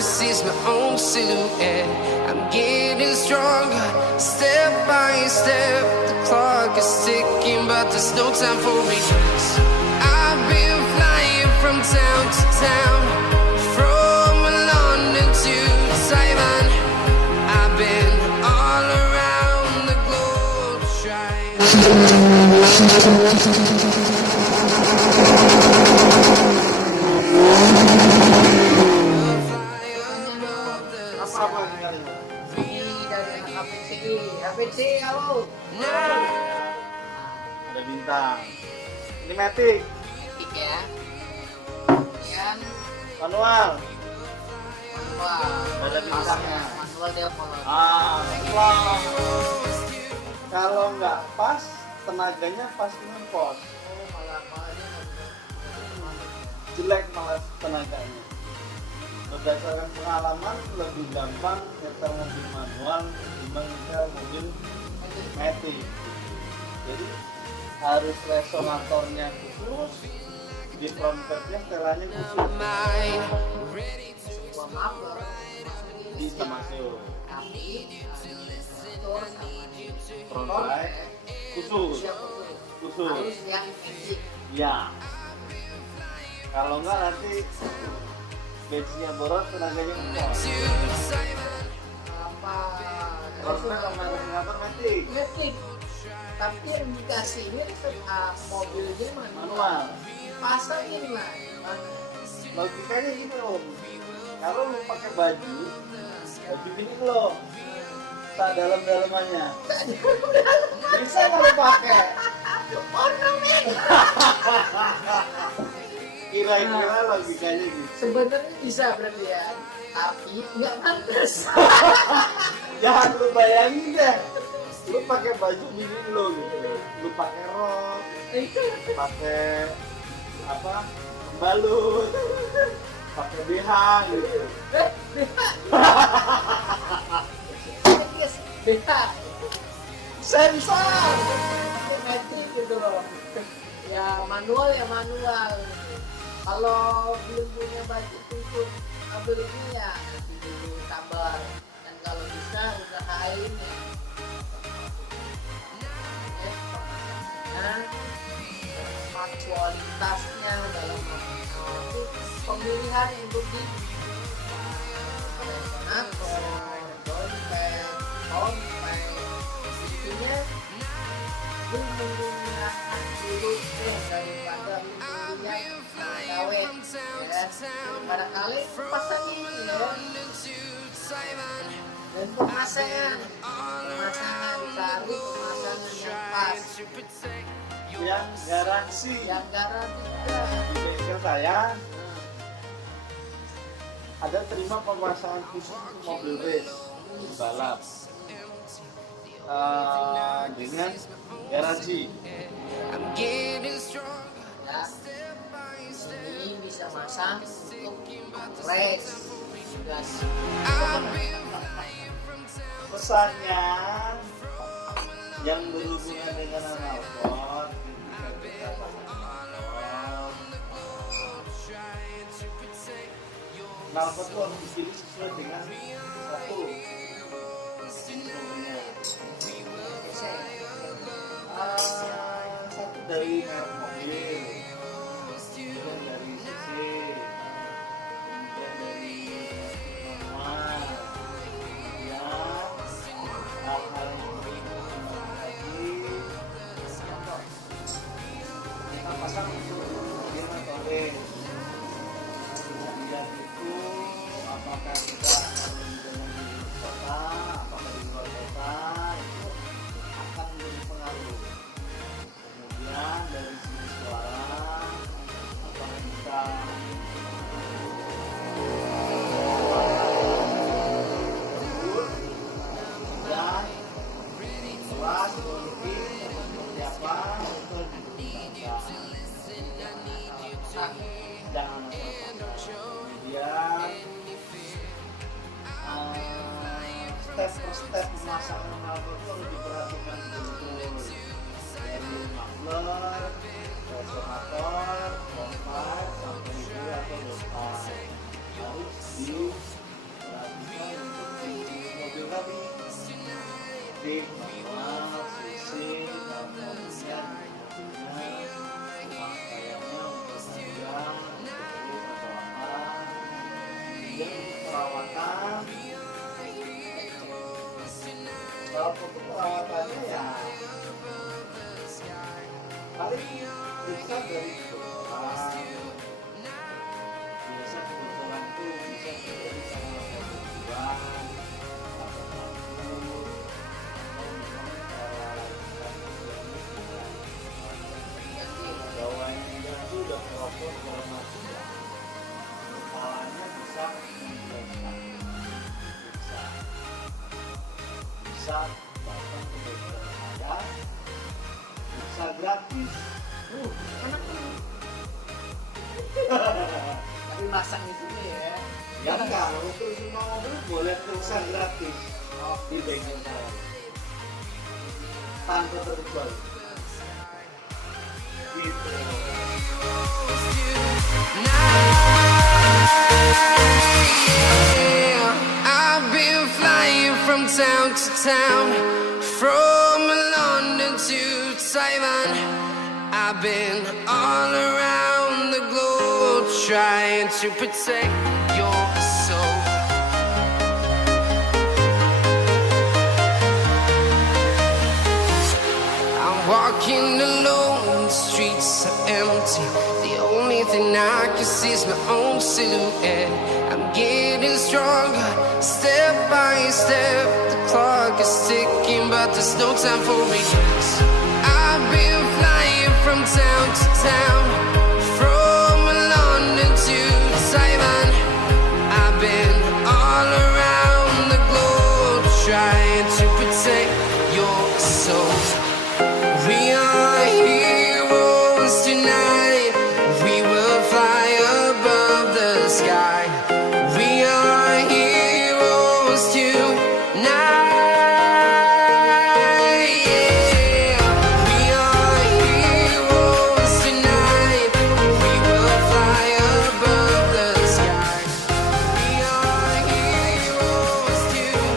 can see my own silhouette. I'm getting stronger, step by step. The clock is ticking, but there's no time for regrets. I've been flying from town to town, from London to Taiwan. I've been all around the globe trying. AZKA, halo. Ada bintang. Ini matic. Matic ya. Kemudian Manual. manual. Ada bintangnya. Manual dia polos. Manual. Kalau nggak pas, tenaganya pas ngempos. Oh, malah dia Jelek malah tenaganya. Berdasarkan pengalaman lebih gampang nyetel mobil manual dibanding nyetel mobil matic. Jadi harus resonatornya khusus, di frontnya setelannya khusus. maaf loh. Bisa masuk. Tapi motor sama di Frontal khusus. Khusus. Harus yang magic. Ya. Kalau enggak nanti bensinnya boros, tenaganya ngempos. Apa? Frontal sama resonator matic. Magic. Tapi yang dikasih ini mobilnya Manual. Pasangin lah. Logikanya gini om, kalau lu pakai baju gini loh, tak dalam-dalamannya bisa nggak lu pakai? Ornamen. Kira-kira logikanya gitu. Sebenarnya bisa berarti ya, tapi nggak pantas. Jangan lu bayangin deh, lu pakai baju gini lo gitu, lu pakai rok, pakai apa, balut, pakai BH gitu. BH sensor matic gitu loh. Ya manual. Kalau belum punya budget untuk belinya ya nanti dulu sabar. Dan kalau bisa usahain ya. Nah, kualitasnya dalam itu pemilihan untuk di resonator, dompet, intinya lu menggunakan dulu daripada yang kawet ya, pada kali pasangin ya, dan pemasangan cari pemasangan yang pas, Yang garansi yang garansi di bengkel saya ada terima pemasangan khusus untuk mobil race balap dengan garansi. ya. Ini bisa masang untuk race gas. Pesannya yang berhubungan dengan knalpot, knalpot itu harus dipilih sesuai dengan satu instrumennya. Satu dari merek mobil, kemudian dari cc, kemudian dari manual, kemudian hal-hal yang lagi kita pasang untuk mobil atau race. Kemudian itu apakah kita akan dengan di kota, apakah di luar kota, itu akan berpengaruh. Kemudian dari sisi suara, apakah kita dan luas, politik, seperti apa, itu diperhatikan. Jangan kemudian step per step pemasangan knalpot itu harus diperhatikan betul-betul, dari muffler, resonator, kompas, sampai itu atau dompet harus matic bahwa sisi dan mobilnya pakaiannya untuk panjang, terus atau apa. Kemudian untuk perawatan, kalau untuk perawatannya ya paling bisa dari kebocoran. Biasa kebocoran itu bisa terjadi karena kebutuhan atau lampu atau memang gawainya itu udah keropos segala macam ya. Kepalanya bisa menjelaskan, bisa bahkan kebocoran ada, bisa gratis. Enak tuh. Tapi masang itu ya. Ya enggak, untuk semua mobil boleh periksa gratis di bengkel saya tanpa terjual. Gitu. I've been flying from town to town, from London to Taiwan. I've been all around the globe trying to protect your soul. I'm walking alone, the streets are empty. The only thing I can see is my own silhouette. I'm getting stronger, step by step. The clock is ticking, but there's no time for regrets. I've been flying from town to town, from London to Taiwan. I've been all around the globe trying to protect your soul. We are heroes tonight. We will fly above the sky. We are heroes tonight. Yeah. We are heroes tonight. We will fly above the sky. We are heroes tonight.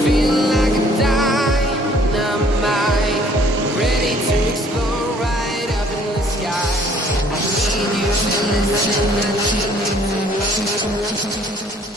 Feel like a dynamite, ready to explode right up in the sky. I need you to listen, I need you to